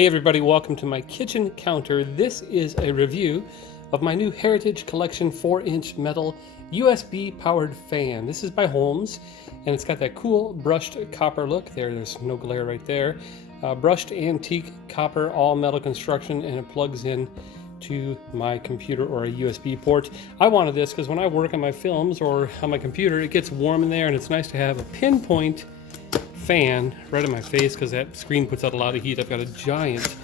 Hey everybody, welcome to my kitchen counter. This is a review of my new Heritage Collection 4-inch metal USB powered fan. This is by Holmes, and it's got that cool brushed copper look. There's no glare right there. Brushed antique copper all metal construction, and it plugs in to my computer or a USB port. I wanted this because when I work on my films or on my computer, it gets warm in there, and it's nice to have a pinpoint fan right in my face because that screen puts out a lot of heat. I've got a giant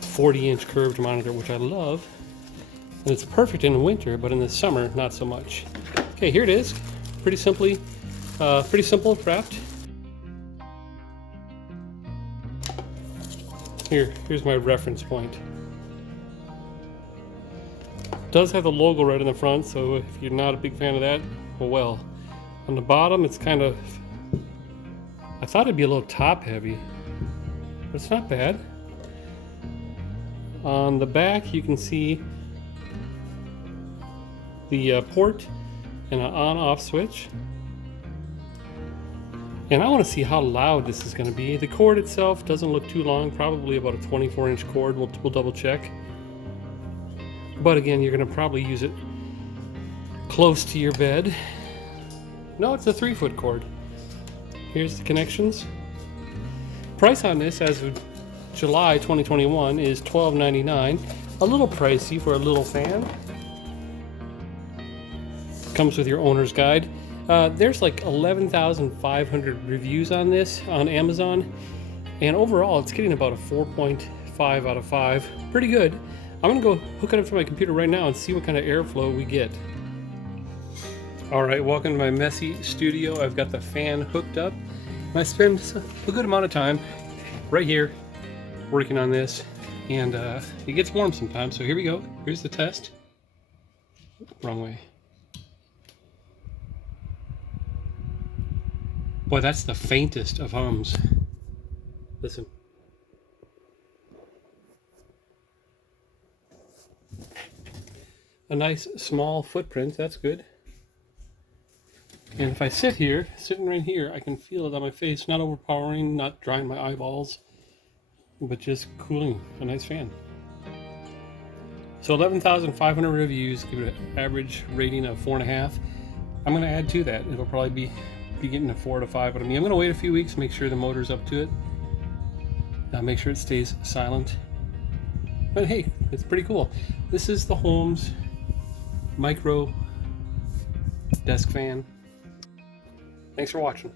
40-inch curved monitor, which I love, and it's perfect in the winter, but in the summer, not so much. Okay, here it is. Pretty simple wrapped. Here's my reference point. It does have the logo right in the front, so if you're not a big fan of that, well. On the bottom, it's kind of, I thought it'd be a little top heavy, but it's not bad. On the back, you can see the port and an on-off switch. And I want to see how loud this is going to be. The cord itself doesn't look too long, probably about a 24-inch cord. We'll double check. But again, you're going to probably use it close to your bed. No, it's a 3-foot cord. Here's the connections. Price on this as of July 2021 is $12.99. A little pricey for a little fan. Comes with your owner's guide. There's like 11,500 reviews on this on Amazon, and overall it's getting about a 4.5 out of 5. Pretty good. I'm gonna go hook it up to my computer right now and see what kind of airflow we get. Alright, welcome to my messy studio. I've got the fan hooked up, and I spend a good amount of time right here working on this, and it gets warm sometimes, so here we go. Here's the test. Wrong way. Boy, that's the faintest of hums. Listen. A nice small footprint, that's good. And if I sitting right here, I can feel it on my face, not overpowering, not drying my eyeballs, but just cooling. A nice fan. So 11,500 reviews, give it an average rating of 4.5. I'm going to add to that. It'll probably be getting a 4 to 5 out of me. I'm going to wait a few weeks, make sure the motor's up to it. Make sure it stays silent. But hey, it's pretty cool. This is the Holmes micro desk fan. Thanks for watching.